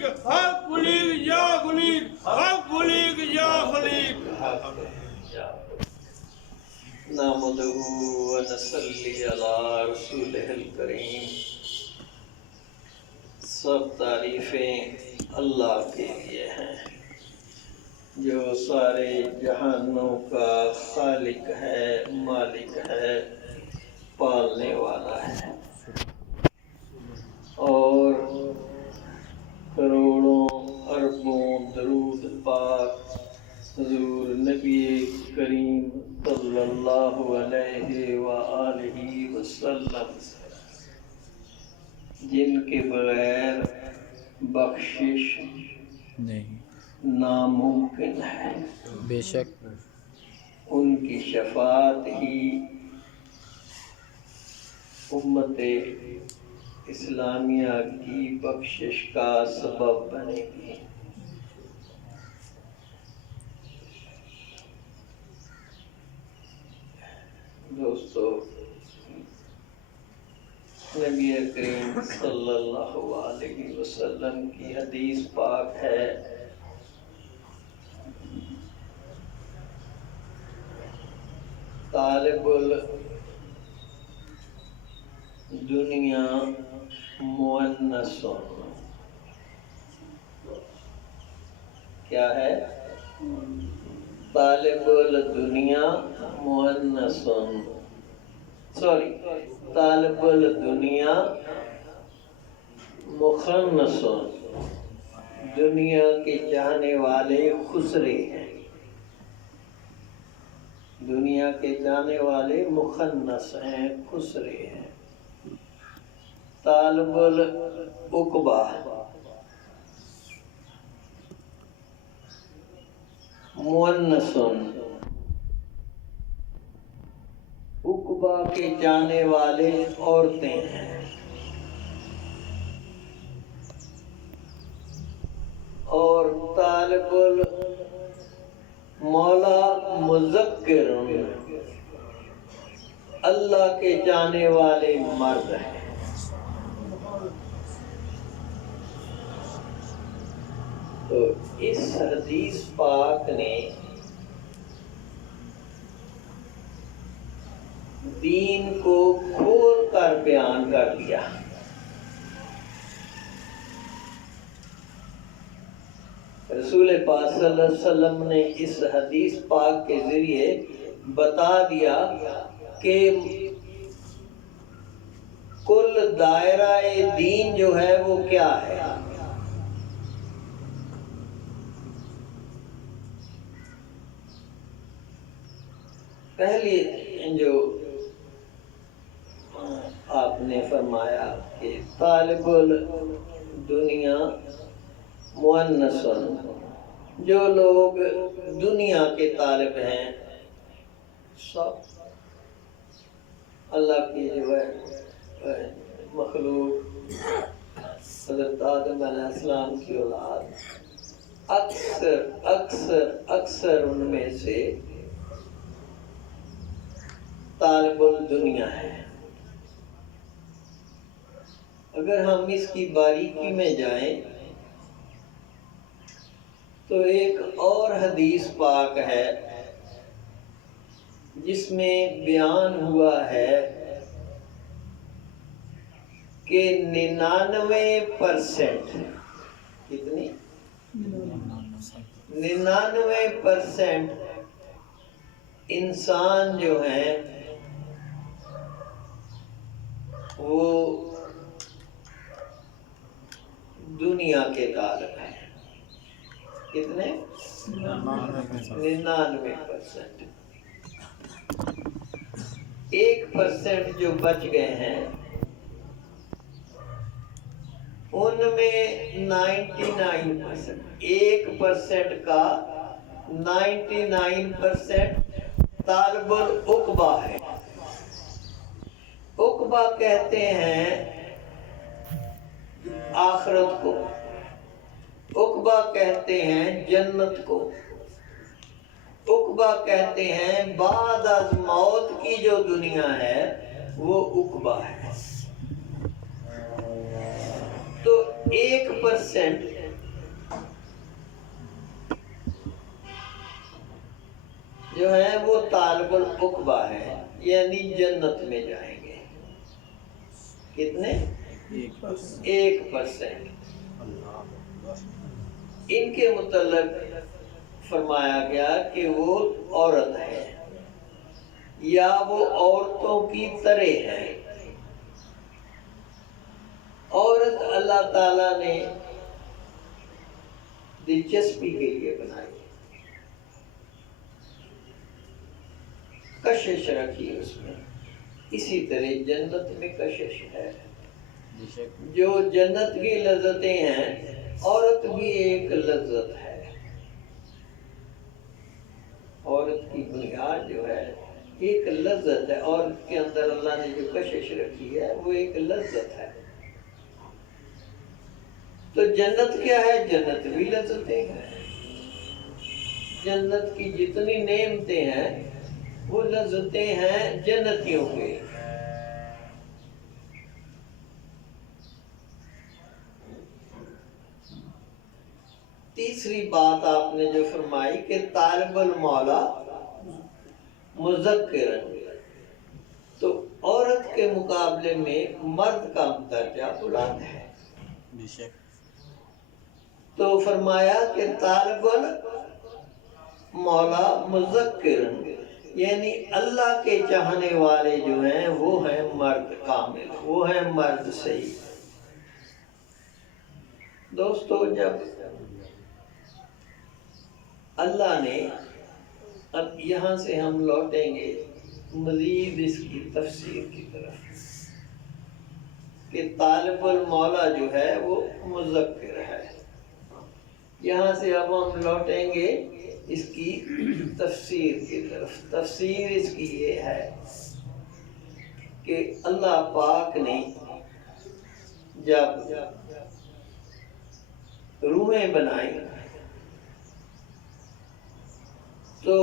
خلیق حق خلیق یا خلیق حق خلیق یا خلیق نحمدہ ونصلی علی رسولہ الکریم۔ سب تعریفیں اللہ کے لیے ہیں جو سارے جہانوں کا خالق ہے، مالک ہے، پالنے والا ہے، اور کروڑوں اربوں درود پاک حضور نبی کریم صلی اللہ علیہ وآلہ وسلم جن کے بغیر بخشش نہیں ناممکن ہے، بے شک ان کی شفاعت ہی امت اسلامیہ کی بخشش کا سبب بنے گی۔ دوستو، نبی کریم صلی اللہ علیہ وسلم کی حدیث پاک ہے، طالب دنیا مؤنث، کیا ہے؟ طالب الدنیا مؤنث، سوری، طالب الدنیا مخنث، دنیا کے چاہنے والے خسرے ہیں، دنیا کے چاہنے والے مخنث ہیں، خسرے ہیں۔ طالب العقبہ مؤنث، عقبہ کے جانے والے عورتیں ہیں، اور طالب مولا مذکر اللہ کے جانے والے مرد ہیں۔ تو اس حدیث پاک نے دین کو کھول کر بیان کر دیا۔ رسول پاک صلی اللہ علیہ وسلم نے اس حدیث پاک کے ذریعے بتا دیا کہ کل دائرہ دین جو ہے وہ کیا ہے۔ پہلی جو آپ نے فرمایا کہ طالب الدنیا مؤنث، جو لوگ دنیا کے طالب ہیں، سب اللہ کی جو ہے مخلوق، حضرت آدم علیہ السلام کی اولاد، اکثر ان میں سے طالب الدنیا ہے۔ اگر ہم اس کی باریکی میں جائیں تو ایک اور حدیث پاک ہے جس میں بیان ہوا ہے کہ 99% کتنی 99% انسان جو ہیں وہ دنیا کے طالب ہیں۔ کتنے؟ 99%۔ 1% جو بچ گئے ہیں ان میں 99%، 1% کا 99% طالب العقبہ ہے۔ عقبہ کہتے ہیں آخرت کو، عقبہ کہتے ہیں جنت کو، عقبہ کہتے ہیں بعد از موت کی جو دنیا ہے وہ عقبہ ہے۔ تو 1% جو ہیں وہ طالب العقبہ ہیں، یعنی جنت میں جائیں گے۔ کتنے؟ 1%۔ ان کے متعلق فرمایا گیا کہ وہ عورت ہے یا وہ عورتوں کی طرح ہے۔ عورت اللہ تعالیٰ نے دلچسپی کے لیے بنائی، کشش رکھی اس میں، اسی طرح جنت میں کشش ہے۔ جو جنت کی لذتیں ہیں، عورت بھی ایک لذت ہے۔ عورت کی بنیاد جو ہے ایک لذت ہے، عورت کے اندر اللہ نے جو کشش رکھی ہے وہ ایک لذت ہے۔ تو جنت کیا ہے؟ جنت بھی لذتیں ہیں۔ جنت کی جتنی نعمتیں ہیں وہ لذتیں ہیں جنتیوں کے۔ تیسری بات آپ نے جو فرمائی کہ طالب المولا مذکرن، تو عورت کے مقابلے میں مرد کا درجہ بلند ہے۔ تو فرمایا کہ طالب المولا مذکرن، یعنی اللہ کے چاہنے والے جو ہیں وہ ہیں مرد کامل، وہ ہیں مرد صحیح۔ دوستو، جب اللہ نے، اب یہاں سے ہم لوٹیں گے مزید اس کی تفسیر کی طرف کہ طالب المولا جو ہے وہ مذکر ہے۔ یہاں سے اب ہم لوٹیں گے اس کی تفسیر کی طرف۔ تفسیر اس کی یہ ہے کہ اللہ پاک نے جب روحیں بنائیں تو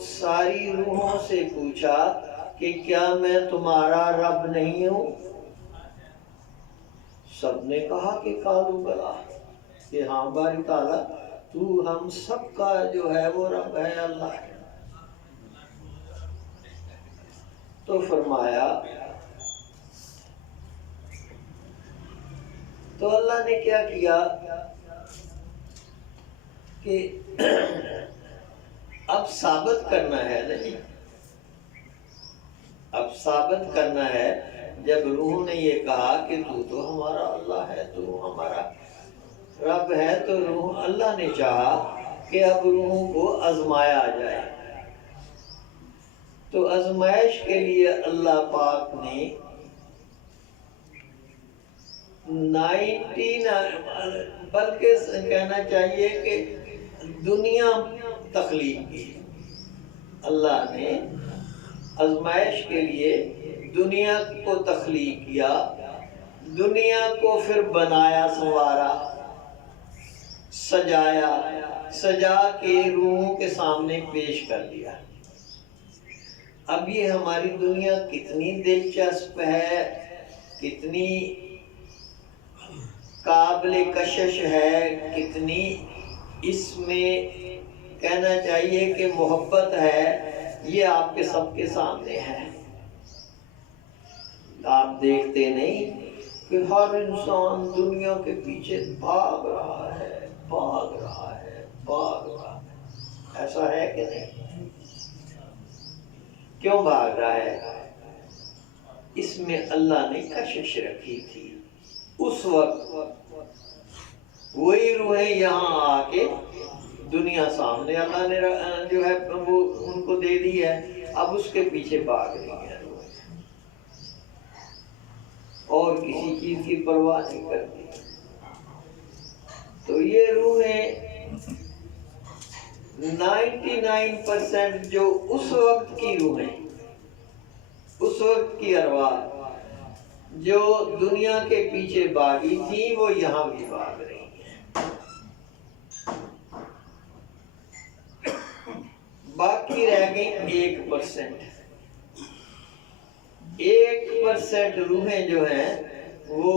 ساری روحوں سے پوچھا کہ کیا میں تمہارا رب نہیں ہوں؟ سب نے کہا کہ قالوا بلا، کہ ہاں باری تعالیٰ تو ہم سب کا جو ہے وہ رب ہے، اللہ ہے۔ تو فرمایا، تو اللہ نے کیا کیا کہ اب ثابت کرنا ہے نہیں، اب ثابت کرنا ہے۔ جب روح نے یہ کہا کہ تو ہمارا اللہ ہے، تو ہمارا رب ہے، تو روح اللہ نے چاہا کہ اب روحوں کو آزمایا جائے۔ تو آزمائش کے لیے اللہ پاک نے 99، بلکہ کہنا چاہیے کہ دنیا تخلیق کی۔ اللہ نے آزمائش کے لیے دنیا کو تخلیق کیا، دنیا کو پھر بنایا، سنوارا، سجایا، سجا کے روحوں کے سامنے پیش کر دیا۔ اب یہ ہماری دنیا کتنی دلچسپ ہے، کتنی قابل کشش ہے، کتنی اس میں کہنا چاہیے کہ محبت ہے، یہ آپ کے سب کے سامنے ہے۔ آپ دیکھتے نہیں کہ ہر انسان دنیا کے پیچھے بھاگ رہا ہے، بھاگ رہا ہے، بھاگ رہا ہے، ایسا ہے کہ نہیں؟ کیوں بھاگ رہا ہے؟ اس میں اللہ نے کشش رکھی تھی۔ اس وقت وہی روحیں یہاں آ کے دنیا سامنے اللہ نے جو ہے وہ ان کو دے دی ہے، اب اس کے پیچھے بھاگ رہی ہیں روحیں، اور کسی چیز کی پرواہ نہیں کرتی۔ تو یہ روحیں 99% جو اس وقت کی روحیں، اس وقت کی ارواح جو دنیا کے پیچھے بھاگی تھی، وہ یہاں بھی بھاگ رہی ہیں۔ باقی رہ گئی 1%۔ 1% روحیں جو ہیں وہ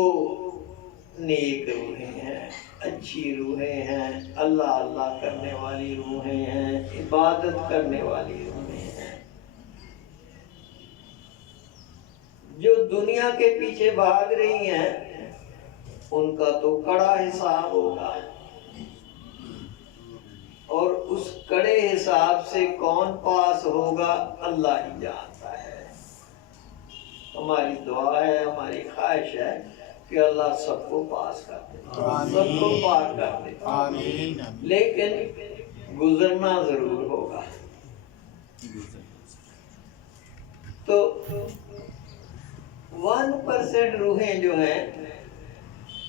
نیک روحیں ہیں، اچھی روحیں ہیں، اللہ اللہ کرنے والی روحیں ہیں، عبادت کرنے والی روحیں۔ جو دنیا کے پیچھے بھاگ رہی ہیں ان کا تو کڑا حساب ہوگا، اور اس کڑے حساب سے کون پاس ہوگا اللہ ہی جانتا ہے۔ ہماری دعا ہے، ہماری خواہش ہے کہ اللہ سب کو پاس کر دے، سب کو پار کر دے، آمین لیکن گزرنا ضرور ہوگا۔ تو 1% روحیں جو ہیں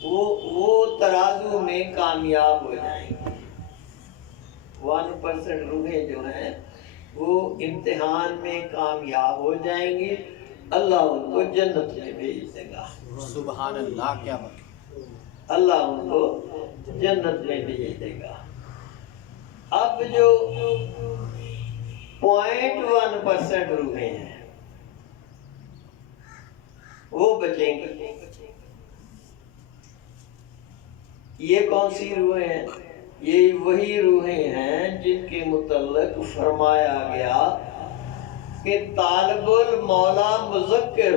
وہ ترازو میں کامیاب ہو جائیں گی۔ 1% روحیں جو ہیں وہ امتحان میں کامیاب ہو جائیں گی، اللہ ان کو جنت میں بھیج دے گا۔ سبحان اللہ، کیا بات، اللہ ان کو جنت میں بھیج دے گا۔ اب جو 0.1% روحیں ہیں وہ بچیں گی۔ یہ کون سی روحیں ہیں؟ یہ وہی روحیں ہیں جن کے متعلق فرمایا گیا کہ طالب المولا مذکر،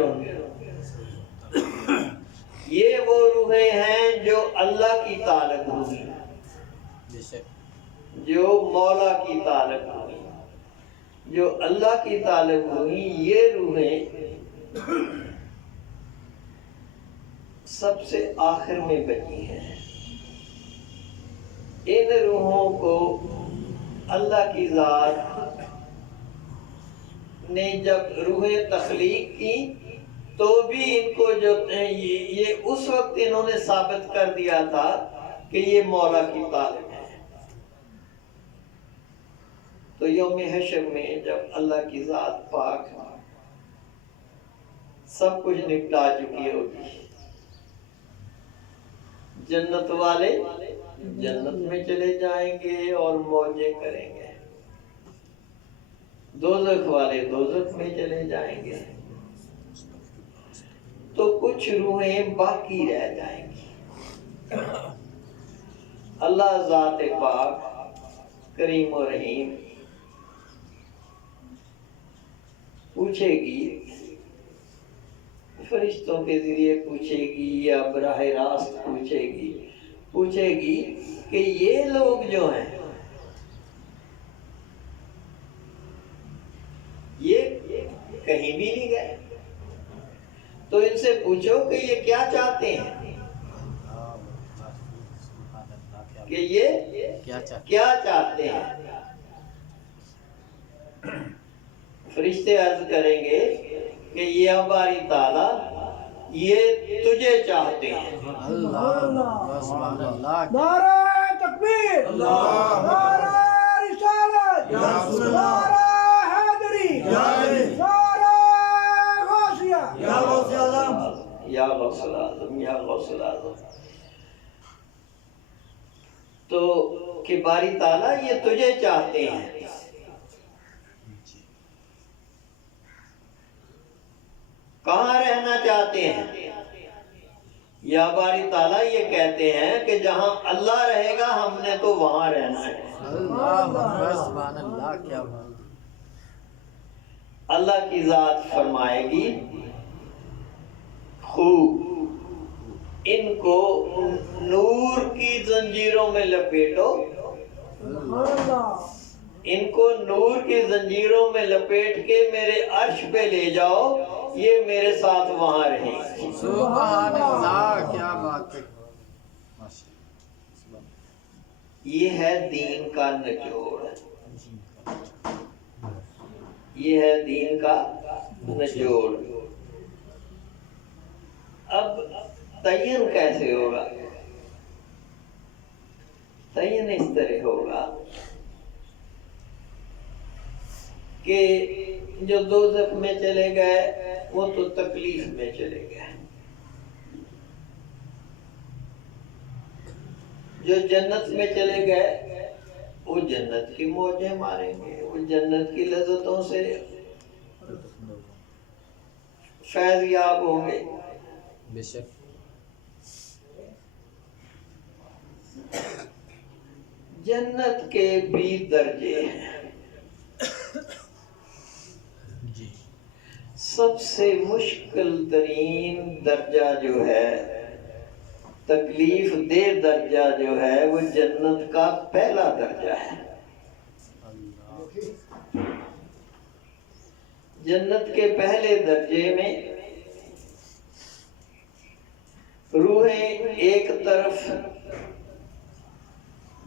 یہ وہ روحیں ہیں جو اللہ کی طالب ہوئی، بے شک، جو مولا کی طالب ہوئی، جو اللہ کی طالب ہوئی۔ یہ روحیں سب سے آخر میں بچی ہیں۔ ان روحوں کو اللہ کی ذات نے جب روحیں تخلیق کی تو بھی ان کو جو یہ اس وقت انہوں نے ثابت کر دیا تھا کہ یہ مولا کی طالب ہے۔ تو یوم حشر میں جب اللہ کی ذات پاک سب کچھ نپٹا چکی ہوگی، جنت والے جنت میں چلے جائیں گے اور موجیں کریں گے، دوزخ والے دوزخ میں چلے جائیں گے، تو کچھ روحیں باقی رہ جائیں گی۔ اللہ ذات پاک کریم و رحیم پوچھے گی، فرشتوں کے ذریعے پوچھے گی یا براہ راست پوچھے گی کہ یہ لوگ جو ہیں یہ کہیں بھی نہیں گئے، تو ان سے پوچھو کہ یہ کیا چاہتے ہیں، کہ یہ کیا چاہتے ہیں۔ فرشتے عرض کریں گے کہ یہ ہماری تعالیٰ یہ تجھے چاہتے ہیں۔ اللہ، سبحان اللہ، نعرہ تکبیر، نعرہ رسالت، نعرہ حیدری، نعرہ غوثیہ، یا غوث اعظم، یا غوث اعظم، یا غوث اعظم۔ تو کہ باری تعالیٰ یہ تجھے چاہتے ہیں۔ کہاں رہنا چاہتے ہیں؟ یا باری تعالیٰ یہ کہتے ہیں کہ جہاں اللہ رہے گا ہم نے تو وہاں رہنا ہے۔ اللہ، سبحان اللہ، کیا بات، اللہ کی ذات فرمائے گی خوب ان کو نور کی زنجیروں میں لپیٹو، ان کو نور کی زنجیروں میں لپیٹ کے میرے عرش پہ لے جاؤ، یہ میرے ساتھ وہاں رہیں گے۔ سبحان اللہ، کیا بات ہے، یہ ہے دین کا نچوڑ، یہ ہے دین کا نچوڑ۔ اب تعین کیسے ہوگا؟ تعین اس طرح ہوگا کہ جو دوزخ میں چلے گئے وہ تو تکلیف میں چلے گئے، جو جنت میں چلے گئے وہ جنت کی موجیں ماریں گے، وہ جنت کی لذتوں سے فیض یاب ہوں گے۔ بے شک، جنت کے بھی درجے ہیں، جی، سب سے مشکل ترین درجہ جو ہے، تکلیف دہ درجہ جو ہے، وہ جنت کا پہلا درجہ ہے۔ جنت کے پہلے درجے میں روحیں ایک طرف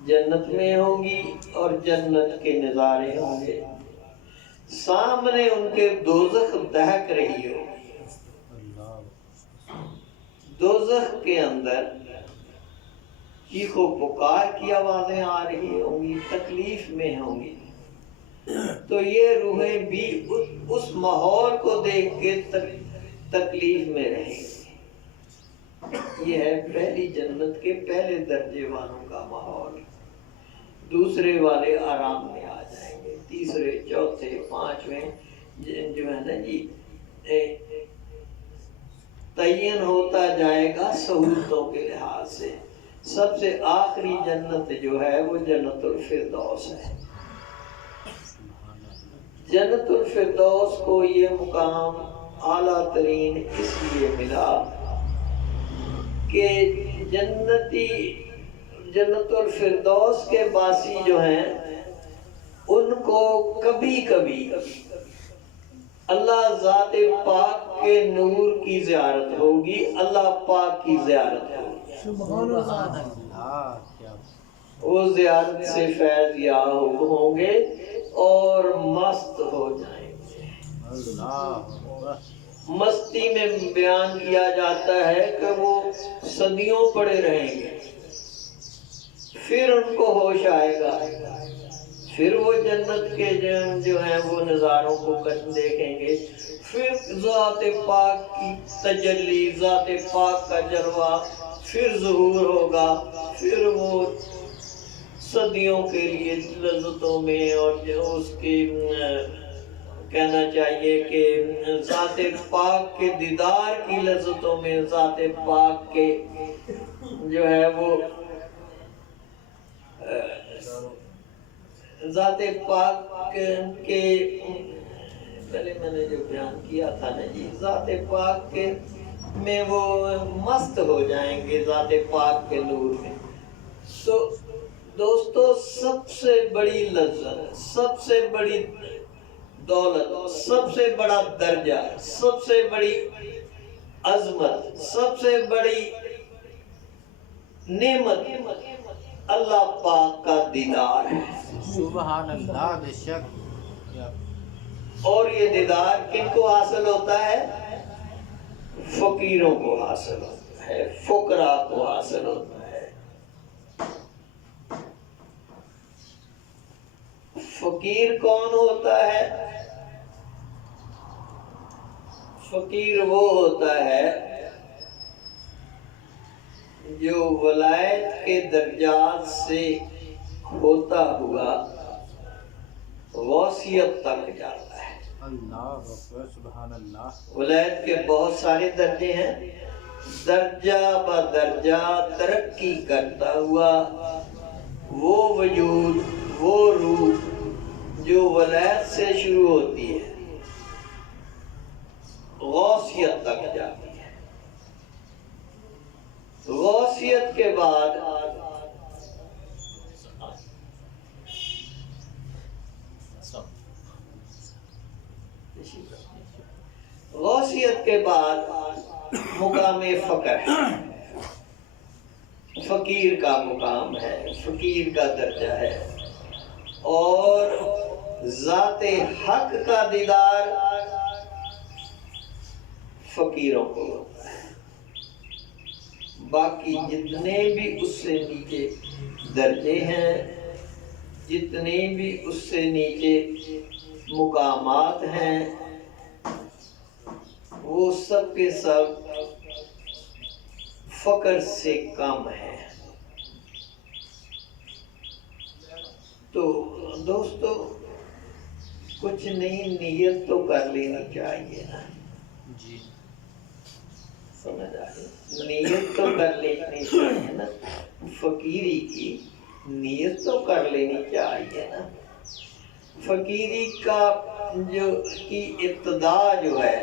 جنت میں ہوں گی اور جنت کے نظارے ہوں گے، سامنے ان کے دوزخ دہک رہی ہوگی، دوزخ کے اندر چیخ و پکار کی آوازیں آ رہی ہوں گی، تکلیف میں ہوں گی، تو یہ روحیں بھی اس ماحول کو دیکھ کے تکلیف میں رہیں گی۔ یہ ہے پہلی جنت کے پہلے درجے والوں کا ماحول۔ دوسرے والے آرام میں آ جائیں گے، تیسرے، چوتھے، پانچویں جو ہے نا جی تعین ہوتا جائے گا سہولتوں کے لحاظ سے۔ سب سے آخری جنت جو ہے وہ جنت الفردوس ہے۔ جنت الفردوس کو یہ مقام اعلیٰ ترین اس لیے ملا کہ جنت الفردوس کے باسی جو ہیں ان کو کبھی کبھی اللہ ذات پاک کے نور کی زیارت ہوگی، اللہ پاک کی زیارت ہوگی، سبحان اللہ کیا وہ زیارت سے فیض یاب ہوں گے اور مست ہو جائیں گے۔ اللہ مستی میں بیان کیا جاتا ہے کہ وہ صدیوں پڑے رہیں گے، پھر ان کو ہوش آئے گا، پھر وہ جنت کے جو ہیں وہ نظاروں کو دیکھیں گے، پھر ذات پاک کی تجلی، ذات پاک کا جلوہ پھر ظہور ہوگا، پھر وہ صدیوں کے لیے لذتوں میں، اور جو اس کی کہنا چاہیے کہ ذات پاک کے دیدار کی لذتوں میں، ذات پاک کے جو ہے وہ ذات پاک کے پہلے میں نے جو بیان کیا تھا نا جی، ذات پاک کے میں وہ مست ہو جائیں گے ذات پاک کے نور میں۔ تو دوستو، سب سے بڑی لذت، سب سے بڑی دولت، سب سے بڑا درجہ، سب سے بڑی عظمت، سب سے بڑی نعمت اللہ پاک کا دیدار ہے۔ سبحان اللہ بے شک۔ اور یہ دیدار کن کو حاصل ہوتا ہے؟ فقیروں کو حاصل ہوتا ہے، فقراء کو حاصل ہوتا ہے۔ فقیر کون ہوتا ہے؟ فقیر وہ ہوتا ہے جو ولایت کے درجات سے ہوتا ہوا غوثیت تک جاتا ہے۔ اللہ اکبر، سبحان اللہ۔ ولایت کے بہت سارے درجے ہیں، درجہ بہ درجہ ترقی کرتا ہوا وہ وجود، وہ روح جو ولایت سے شروع ہوتی ہے غوثیت تک جاتی ہے۔ غوثیت کے بعد غوثیت کے بعد مقام فقر ہے، فقیر کا مقام ہے، فقیر کا درجہ ہے، اور ذات حق کا دیدار فقیروں کو ہوتا ہے۔ باقی جتنے بھی اس سے نیچے درجے ہیں، جتنے بھی اس سے نیچے مقامات ہیں، وہ سب کے سب فقر سے کم ہیں۔ تو دوستو، کچھ نئی نیت تو کر لینی چاہیے نا، جی سمجھ آئی؟ نیت تو کر لینی چاہیے نا، فقیری کی نیت تو کر لینی چاہیے نا۔ فقیری کا جو کی ابتدا جو ہے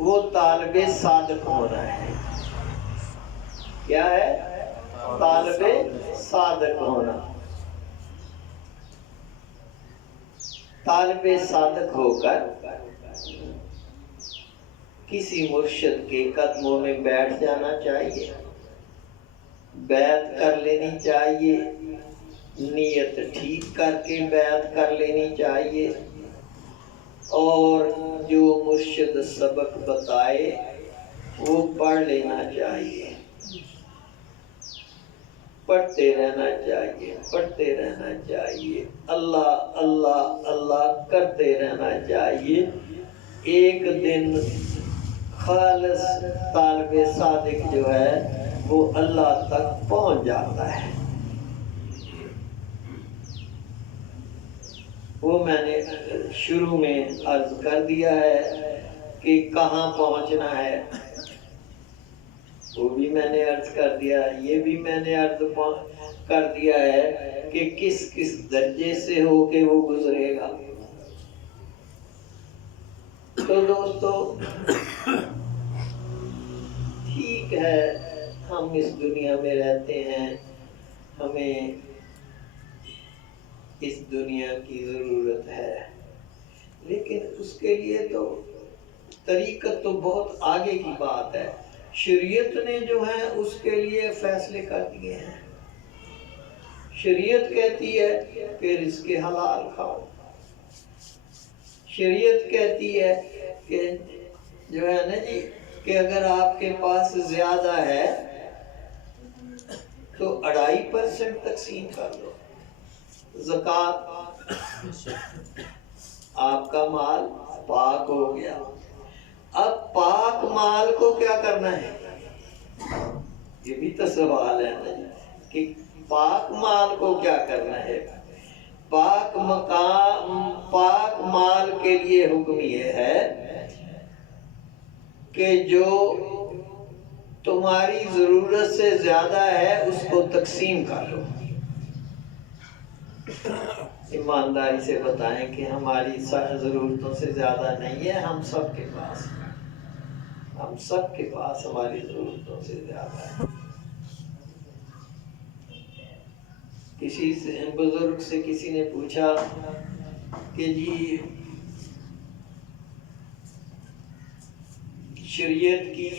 وہ طالب صادق ہونا ہے. کیا ہے؟ طالب صادق ہونا. طالب صادق ہو کر کسی مرشد کے قدموں میں بیٹھ جانا چاہیے، بیعت کر لینی چاہیے، نیت ٹھیک کر کے بیعت کر لینی چاہیے، اور جو مرشد سبق بتائے وہ پڑھ لینا چاہیے، پڑھتے رہنا چاہیے، پڑھتے رہنا چاہیے، اللہ اللہ اللہ کرتے رہنا چاہیے. ایک دن خالص طالب صادق جو ہے وہ اللہ تک پہنچ جاتا ہے. وہ میں نے شروع میں عرض کر دیا ہے کہ کہاں پہنچنا ہے، وہ بھی میں نے عرض کر دیا، یہ بھی میں نے عرض کر دیا ہے کہ کس کس درجے سے ہو کے وہ گزرے گا. تو دوستو ٹھیک ہے، ہم اس دنیا میں رہتے ہیں، ہمیں اس دنیا کی ضرورت ہے، لیکن اس کے لیے تو طریقت تو بہت آگے کی بات ہے. شریعت نے جو ہے اس کے لیے فیصلے کر دیے ہیں. شریعت کہتی ہے کہ رزق حلال کھاؤ، شریعت کہتی ہے کہ جو ہے نا جی کہ اگر آپ کے پاس زیادہ ہے تو 2.5% تقسیم کر دو. زکوٰۃ، آپ کا مال پاک ہو گیا. اب پاک مال کو کیا کرنا ہے؟ یہ بھی تو سوال ہے نا کہ پاک مال کو کیا کرنا ہے. پاک مال کے لیے حکم یہ ہے کہ جو تمہاری ضرورت سے زیادہ ہے اس کو تقسیم کر لو. ایمانداری سے بتائیں کہ ہماری ضرورتوں سے زیادہ نہیں ہے، ہم سب کے پاس ہماری ضرورتوں سے زیادہ ہے. کسی بزرگ سے کسی نے پوچھا کہ جی شریعت کی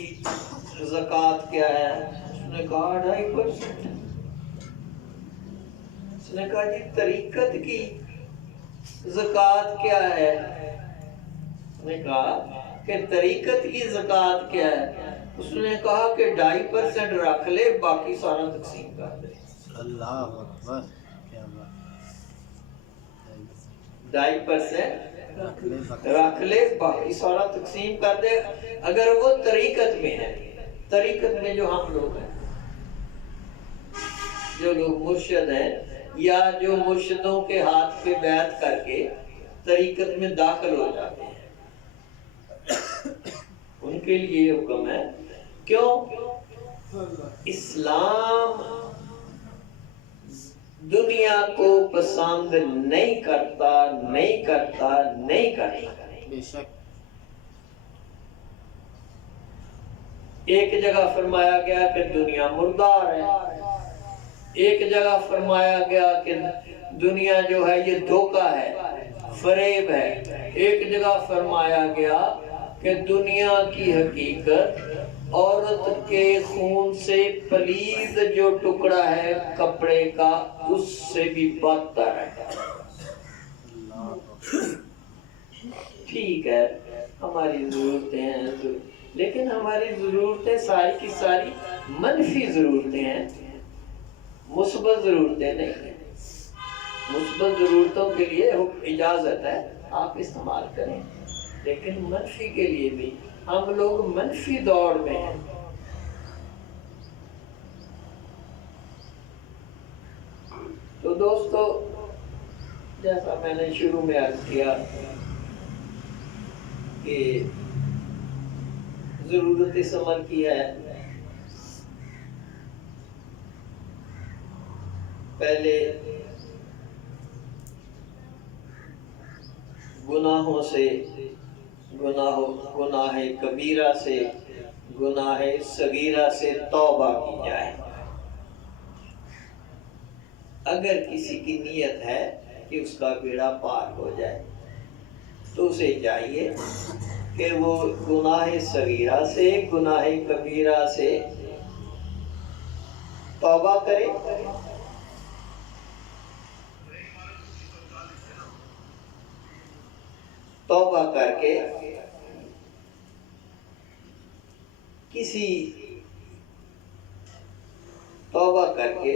زکوٰۃ کیا ہے؟ اس نے کہا 2.5%. اس نے کہا جی طریقت کی زکوٰۃ کیا ہے؟ اس نے کہا کہ طریقت کی زکوٰۃ کیا ہے؟ اس نے کہا کہ 2.5% رکھ لے، باقی سارا تقسیم کر دے. اللہ اکبر، کیا بات. 2.5% رکھ لے، باقی سارا تقسیم کر دے. اگر وہ طریقت میں ہے، طریقت میں جو ہم لوگ ہیں، جو لوگ مرشد ہیں یا جو مرشدوں کے ہاتھ پہ بیعت کر کے طریقت میں داخل ہو جاتے ہیں، ان کے لیے یہ حکم ہے. کیوں؟ اسلام دنیا کو پسند نہیں کرتا. بے شک. ایک جگہ فرمایا گیا کہ دنیا مردار ہے، ایک جگہ فرمایا گیا کہ دنیا جو ہے یہ دھوکہ ہے، فریب ہے. ایک جگہ فرمایا گیا کہ دنیا کی حقیقت عورت کے خون سے پلید جو ٹکڑا ہے کپڑے کا، اس سے بھی بدتر ہے. ٹھیک ہے، ہماری ضرورتیں ہیں، لیکن ہماری ضرورتیں ساری کی ساری منفی ضرورتیں ہیں، مثبت ضرورتیں نہیں ہیں. مثبت ضرورتوں کے لیے اجازت ہے، آپ استعمال کریں، لیکن منفی کے لیے بھی ہم لوگ منفی دوڑ میں ہیں. تو دوستو، جیسا میں نے شروع میں عرض کیا کہ ضرورت اس عمل کی ہے. پہلے گناہ کبیرہ سے، گناہ صغیرہ سے توبہ کی جائے۔ اگر کسی کی نیت ہے کہ اس کا بیڑا پار ہو جائے تو اسے چاہیے کہ وہ گناہ صغیرہ سے، گناہ کبیرہ سے توبہ کرے، توبہ کر کے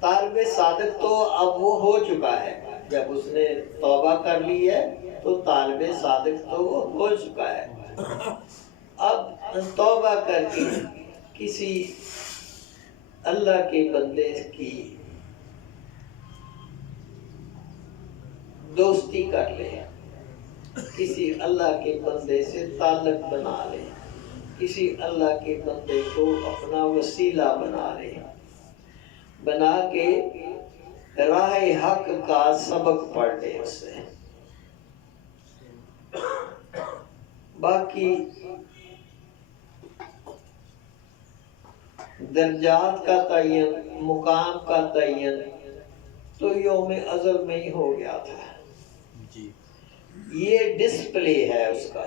طالب صادق تو اب وہ ہو چکا ہے، جب اس نے توبہ کر لی ہے تو طالب صادق تو وہ ہو چکا ہے۔ اب توبہ کر کے کسی اللہ کے بندے کی دوستی کر لے، کسی اللہ کے بندے سے تعلق بنا لے، کسی اللہ کے بندے کو اپنا وسیلہ بنا لے، بنا کے راہ حق کا سبق پڑھ لے اس سے۔ باقی درجات کا تعین، مقام کا تعین تو یوم ازل میں ہی ہو گیا تھا۔ جی یہ ڈسپلے ہے اس کا۔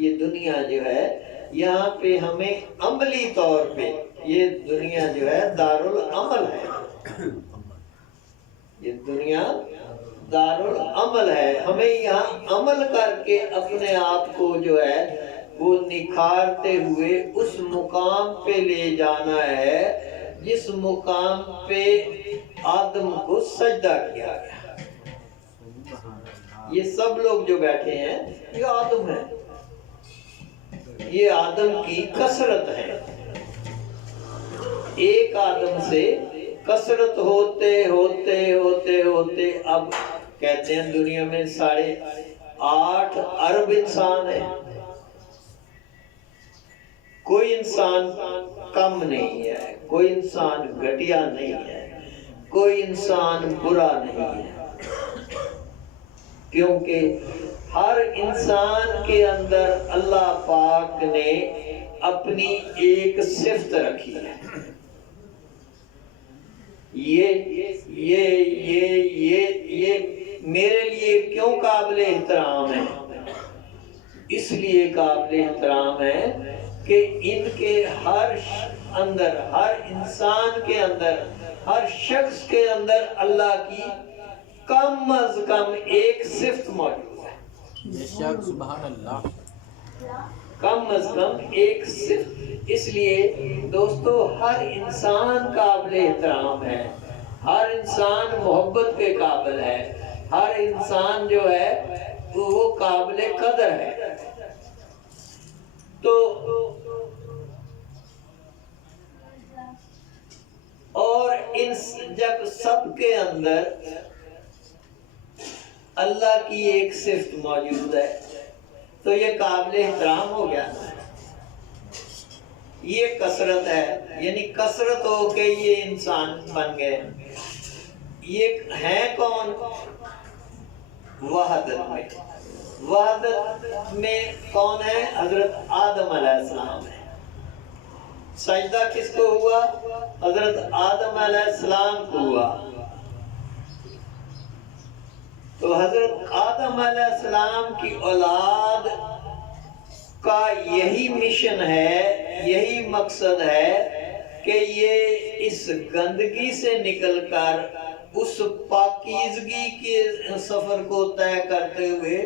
یہ دنیا جو ہے یہاں پہ ہمیں عملی طور پہ یہ دنیا جو ہے دارالعمل ہے، یہ دنیا دارالعمل ہے۔ ہمیں یہاں عمل کر کے اپنے آپ کو جو ہے وہ نکھارتے ہوئے اس مقام پہ لے جانا ہے جس مقام پہ آدم کو سجدہ کیا گیا۔ یہ سب لوگ جو بیٹھے ہیں یہ آدم ہیں، یہ آدم کی کثرت ہے۔ ایک آدم سے کثرت ہوتے ہوتے ہوتے ہوتے اب کہتے ہیں دنیا میں 8.5 ارب انسان ہیں۔ کوئی انسان کم نہیں ہے، کوئی انسان گھٹیا نہیں ہے، کوئی انسان برا نہیں ہے، کیونکہ ہر انسان کے اندر اللہ پاک نے اپنی ایک صفت رکھی ہے۔ یہ میرے لیے کیوں قابل احترام ہے؟ اس لیے قابل احترام ہے کہ ان کے ہر انسان کے اندر، ہر شخص کے اندر اللہ کی کم از کم ایک صفت موجود ہے۔ بے شک، سبحان اللہ، کم از کم ایک صفت۔ اس لیے دوستو ہر انسان قابل احترام ہے، ہر انسان محبت کے قابل ہے، ہر انسان جو ہے وہ قابل قدر ہے۔ تو اور جب سب کے اندر اللہ کی ایک صفت موجود ہے تو یہ قابل احترام ہو گیا نا۔ یہ کثرت ہے، یعنی کثرت ہو کے یہ انسان بن گئے۔ یہ ہیں کون؟ وحدت میں، وحدت میں کون ہے؟ حضرت آدم علیہ السلام ہے۔ سجدہ کس کو ہوا؟ حضرت آدم علیہ السلام کو ہوا۔ تو حضرت آدم علیہ السلام کی اولاد کا یہی مشن ہے، یہی مقصد ہے کہ یہ اس گندگی سے نکل کر اس پاکیزگی کے سفر کو طے کرتے ہوئے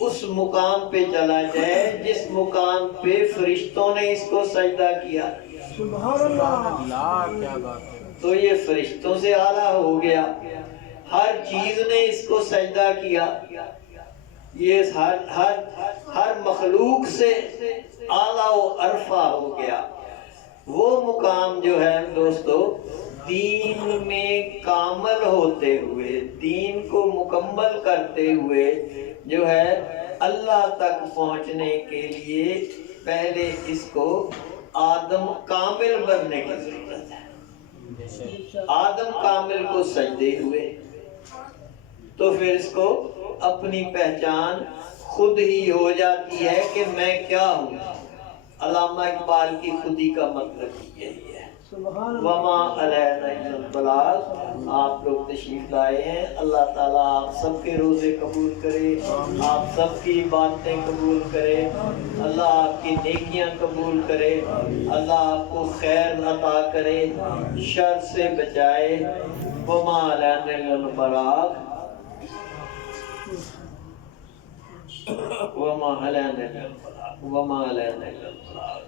اس مقام پہ چلا جائے جس مقام پہ فرشتوں نے اس کو سجدہ کیا۔ سبحان اللہ، کیا بات ہے۔ تو یہ فرشتوں سے اعلیٰ ہو گیا، ہر چیز نے اس کو سجدہ کیا، یہ ہر مخلوق سے اعلیٰ و ارفع ہو گیا۔ وہ مقام جو ہے دوستو دین میں کامل ہوتے ہوئے، دین کو مکمل کرتے ہوئے جو ہے اللہ تک پہنچنے کے لیے پہلے اس کو آدم کامل بننے کی ضرورت ہے۔ آدم کامل کو سجدے ہوئے تو پھر اس کو اپنی پہچان خود ہی ہو جاتی ہے کہ میں کیا ہوں۔ علامہ اقبال کی خودی کا مطلب یہی ہے۔ وما علینا الا البلاغ۔ آپ لوگ تشریف لائے ہیں، اللہ تعالیٰ آپ سب کے روزے قبول کرے، آپ سب کی باتیں قبول کرے، اللہ آپ کی نیکیاں قبول کرے، اللہ آپ کو خیر عطا کرے، شر سے بچائے۔ وما علینا الا البلاغ، وما علینا الا البلاغ، وما علینا الا البلاغ۔